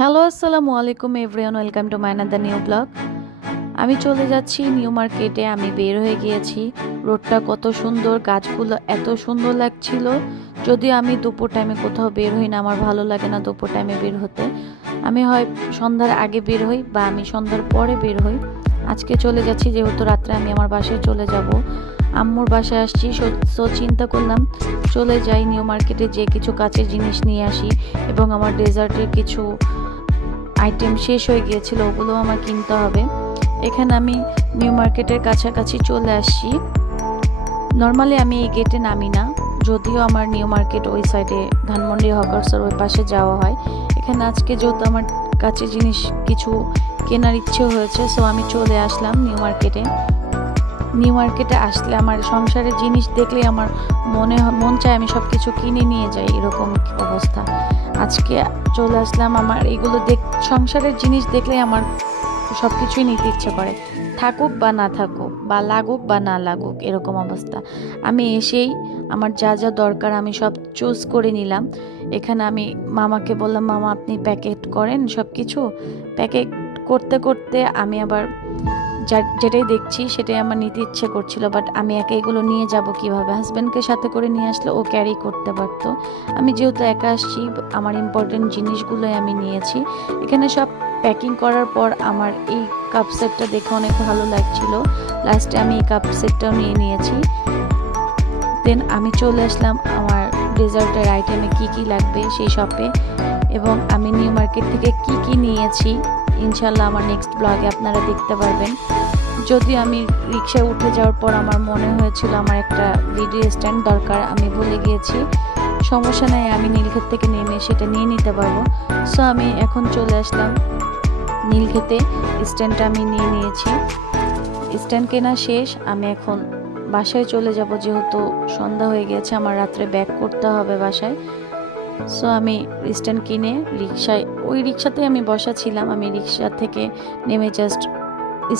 Hello আসসালামু আলাইকুম everyone, welcome to my another new blog. আমি চলে যাচ্ছি নিউ মার্কেটে। আমি বের হয়ে গিয়েছি। রোডটা কত সুন্দর, গাছগুলো এত সুন্দর লাগছিল। যদিও আমি দুপুর টাইমে কোথাও বের হই না, আমার ভালো লাগে না দুপুর টাইমে বের হতে। আমি হয় সন্ধ্যার আগে বের হই বা আমি সন্ধ্যার পরে বের হই। আজকে চলে যাচ্ছি যেহেতু রাত্রে আমি আমার বাসায় চলে যাব, আম্মুর বাসায় আসছি। সো চিন্তা করলাম চলে যাই নিউ মার্কেটে, যে কিছু কাচের জিনিস নিয়ে আসি এবং আমার ডেজার্টের কিছু আইটেম শেষ হয়ে গিয়েছিল, ওগুলো আমার কিনতে হবে। এখানে আমি নিউ মার্কেটের কাছাকাছি চলে আসছি। নর্মালি আমি এই গেটে নামি না, যদিও আমার নিউ মার্কেট ওই সাইডে ধানমন্ডি হকার্সের ওই পাশে যাওয়া হয়। এখানে আজকে যেহেতু আমার কাছে জিনিস কিছু কেনার ইচ্ছে হয়েছে, সো আমি চলে আসলাম নিউ মার্কেটে। নিউ মার্কেটে আসলে আমার সংসারের জিনিস দেখলে আমার মন চায় আমি সব কিছু কিনে নিয়ে যাই, এরকম অবস্থা। আজকে চলে আসলাম, আমার এগুলো সংসারের জিনিস দেখলে আমার সব কিছুই নিতে ইচ্ছে করে, থাকুক বা না থাকুক, বা লাগুক বা না লাগুক, এরকম অবস্থা। আমি এসেই আমার যা যা দরকার আমি সব চুজ করে নিলাম। এখানে আমি মামাকে বললাম, মামা আপনি প্যাকেট করেন সব কিছু। প্যাকেট করতে করতে আমি আবার যেটাই দেখছি সেটাই আমার নিতে ইচ্ছে করছিল, বাট আমি একা এগুলো নিয়ে যাব কিভাবে? হাজব্যান্ডকে সাথে করে নিয়ে আসলে ও ক্যারি করতে পারতো। আমি যেহেতু একা আসছি, আমার ইম্পর্টেন্ট জিনিসগুলোই আমি নিয়েছি। এখানে সব প্যাকিং করার পর আমার এই কাপ সেটটা দেখে অনেক ভালো লাগছিল। লাস্টে আমি এই কাপ সেটটাও নিয়ে নিয়েছি। দেন আমি চলে আসলাম আমার ডেজার্টের আইটেমে কি কি লাগবে সেই শপে, এবং আমি নিউ মার্কেট থেকে কি কি নিয়েছি ইনশাল্লাহ আমার নেক্সট ব্লগে আপনারা দেখতে পারবেন। যদি আমি রিক্সায় উঠে যাওয়ার পর আমার মনে হয়েছিল আমার একটা ভিডিও স্ট্যান্ড দরকার, আমি ভুলে গিয়েছি। সমস্যা নেই, আমি নীলক্ষেত থেকে নেমে সেটা নিয়ে নিতে পারবো। সো আমি এখন চলে আসলাম নীলক্ষেতে। স্ট্যান্ডটা আমি নিয়ে নিয়েছি। স্ট্যান্ড কেনা শেষ, আমি এখন বাসায় চলে যাব, যেহেতু সন্ধ্যা হয়ে গেছে, আমার রাত্রে ব্যাক করতে হবে বাসায়। সো আমি স্ট্যান্ড কিনে ওই রিক্সাতে আমি বসা ছিলাম। আমি রিক্সা থেকে নেমে জাস্ট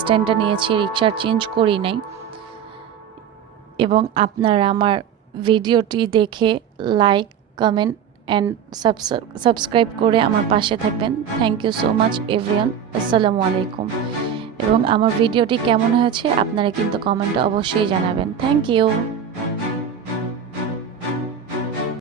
স্ট্যান্ডটা নিয়েছি, রিক্সার চেঞ্জ করি নাই। এবং আপনারা আমার ভিডিওটি দেখে লাইক, কমেন্ট অ্যান্ড সাবস্ক্রাইব করে আমার পাশে থাকবেন। Thank you so much everyone. আসসালামু আলাইকুম। এবং আমার ভিডিওটি কেমন হয়েছে আপনারা কিন্তু কমেন্টে অবশ্যই জানাবেন। Thank you.